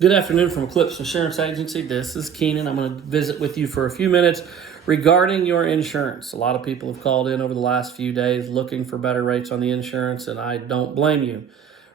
Good afternoon from Eclipse Insurance Agency. This is Keenan. I'm going to visit with you for a few minutes regarding your insurance. A lot of people have called in over the last few days looking for better rates on the insurance, and I don't blame you.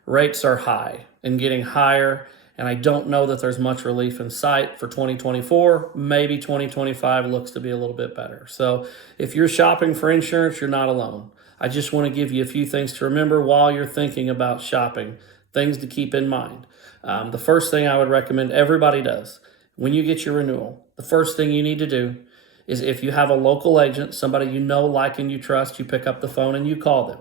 Rates are high and getting higher, and I don't know that there's much relief in sight for 2024. Maybe 2025 looks to be a little bit better. So if you're shopping for insurance, you're not alone. I just want to give you a few things to remember while you're thinking about shopping, things to keep in mind. The first thing I would recommend everybody does when you get your renewal, the first thing you need to do is if you have a local agent, somebody you know, like, and you trust, you pick up the phone and you call them.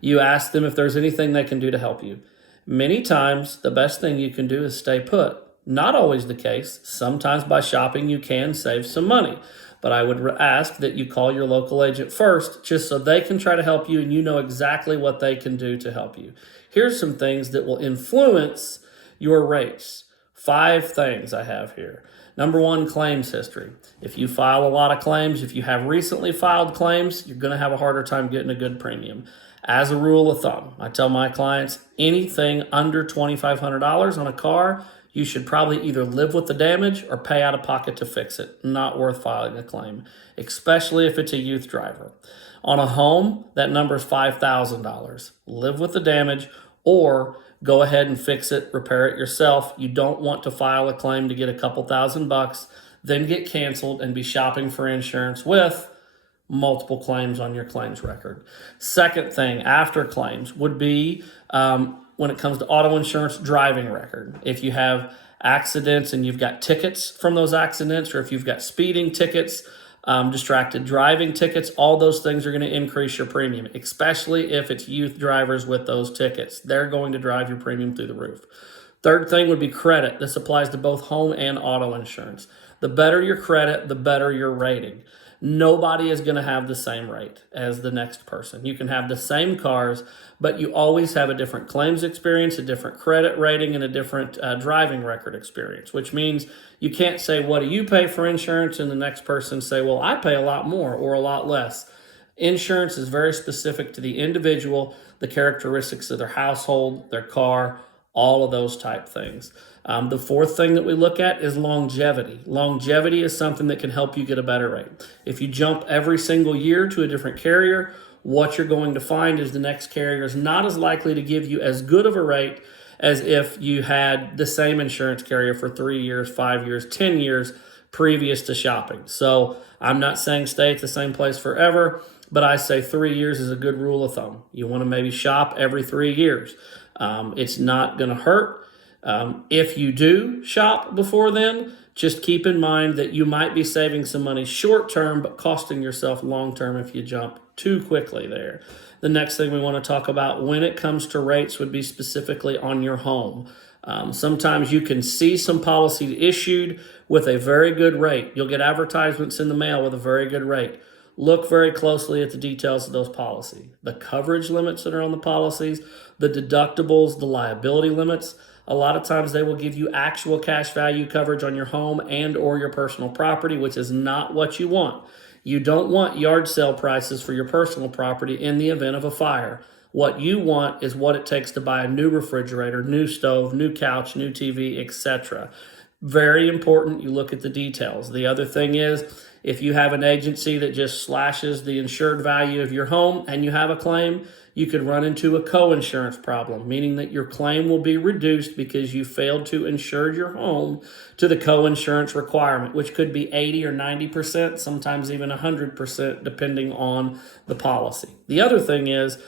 You ask them if there's anything they can do to help you. Many times, the best thing you can do is stay put. Not always the case. Sometimes by shopping, you can save some money. But I would ask that you call your local agent first, just so they can try to help you and you know exactly what they can do to help you. Here's some things that will influence your rates. 5 things I have here. Number 1, claims history. If you file a lot of claims, if you have recently filed claims, you're going to have a harder time getting a good premium. As a rule of thumb, I tell my clients anything under $2,500 on a car, you should probably either live with the damage or pay out of pocket to fix it. Not worth filing a claim, especially if it's a youth driver. On a home, that number is $5,000. Live with the damage or go ahead and fix it, repair it yourself. You don't want to file a claim to get a couple $1,000, then get canceled and be shopping for insurance with multiple claims on your claims record. Second thing after claims would be when it comes to auto insurance, driving record. If you have accidents and you've got tickets from those accidents, or if you've got speeding tickets, distracted driving tickets, all those things are going to increase your premium, especially if it's youth drivers with those tickets. They're going to drive your premium through the roof. Third thing would be credit. This applies to both home and auto insurance. The better your credit, the better your rating. Nobody is going to have the same rate as the next person. You can have the same cars, but you always have a different claims experience, a different credit rating, and a different driving record experience, which means you can't say, what do you pay for insurance? And the next person say, well, I pay a lot more or a lot less. Insurance is very specific to the individual, the characteristics of their household, their car, all of those type things. The fourth thing that we look at is longevity. Longevity is something that can help you get a better rate. If you jump every single year to a different carrier, what you're going to find is the next carrier is not as likely to give you as good of a rate as if you had the same insurance carrier for 3 years, 5 years, 10 years previous to shopping. So I'm not saying stay at the same place forever, but I say 3 years is a good rule of thumb. You want to maybe shop every 3 years. It's not going to hurt. If you do shop before then, just keep in mind that you might be saving some money short term, but costing yourself long term if you jump too quickly there. The next thing we want to talk about when it comes to rates would be specifically on your home. Sometimes you can see some policies issued with a very good rate. You'll get advertisements in the mail with a very good rate. Look very closely at the details of those policies, the coverage limits that are on the policies, the deductibles, the liability limits. A lot of times they will give you actual cash value coverage on your home and or your personal property, which is not what you want. You don't want yard sale prices for your personal property in the event of a fire. What you want is what it takes to buy a new refrigerator, new stove, new couch, new TV, etc. Very important you look at the details. The other thing is, if you have an agency that just slashes the insured value of your home and you have a claim, you could run into a co-insurance problem, meaning that your claim will be reduced because you failed to insure your home to the co-insurance requirement, which could be 80 or 90%, sometimes even 100%, depending on the policy. The other thing is,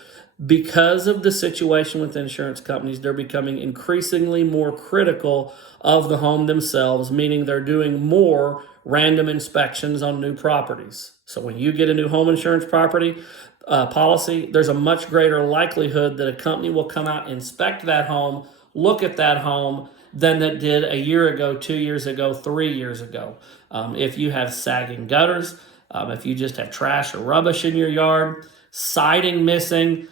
because of the situation with insurance companies, they're becoming increasingly more critical of the home themselves, meaning they're doing more random inspections on new properties. So when you get a new home insurance policy, there's a much greater likelihood that a company will come out, inspect that home, look at that home, than that did a year ago, 2 years ago, 3 years ago. If you have sagging gutters, if you just have trash or rubbish in your yard, siding missing,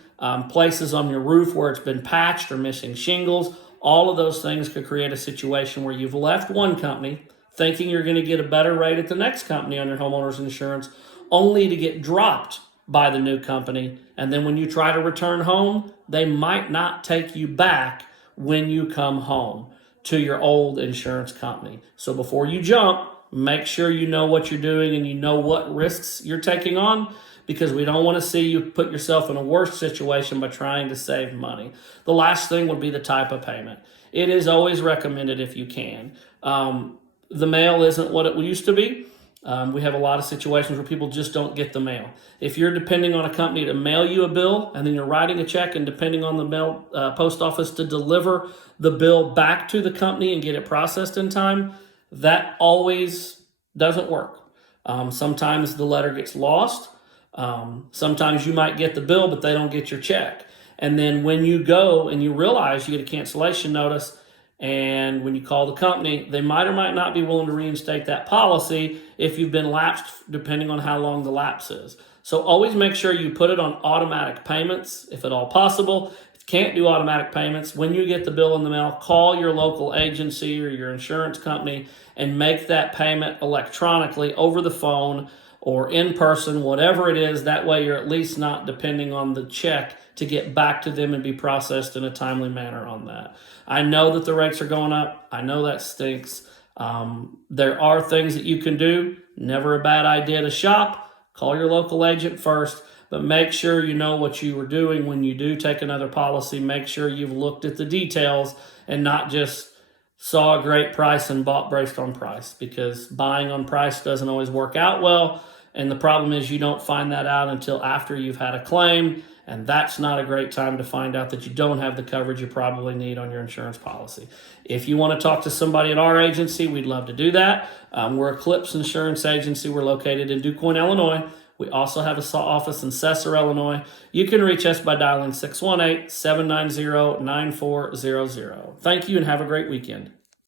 places on your roof where it's been patched or missing shingles, all of those things could create a situation where you've left one company thinking you're going to get a better rate at the next company on your homeowner's insurance, only to get dropped by the new company. And then when you try to return home, they might not take you back when you come home. to your old insurance company. So before you jump, make sure you know what you're doing and you know what risks you're taking on, because we don't want to see you put yourself in a worse situation by trying to save money. The last thing would be the type of payment. It is always recommended if you can. The mail isn't what it used to be. We have a lot of situations where people just don't get the mail. If you're depending on a company to mail you a bill and then you're writing a check and depending on the mail post office to deliver the bill back to the company and get it processed in time, that always doesn't work. Sometimes the letter gets lost. Sometimes you might get the bill, but they don't get your check. And then when you go and you realize you get a cancellation notice, and when you call the company, they might or might not be willing to reinstate that policy if you've been lapsed, depending on how long the lapse is. So always make sure you put it on automatic payments, if at all possible. If you can't do automatic payments, when you get the bill in the mail, call your local agency or your insurance company and make that payment electronically over the phone or in person, whatever it is. That way you're at least not depending on the check to get back to them and be processed in a timely manner on that. I know that the rates are going up. I know that stinks. There are things that you can do. Never a bad idea to shop. Call your local agent first, but make sure you know what you were doing when you do take another policy. Make sure you've looked at the details and not just saw a great price and bought based on price, because buying on price doesn't always work out well. And the problem is you don't find that out until after you've had a claim, and that's not a great time to find out that you don't have the coverage you probably need on your insurance policy. If you want to talk to somebody at our agency, we'd love to do that. We're Eclipse Insurance Agency. We're located in DuQuoin, Illinois. We also have an office in Cesar, Illinois. You can reach us by dialing 618-790-9400. Thank you and have a great weekend.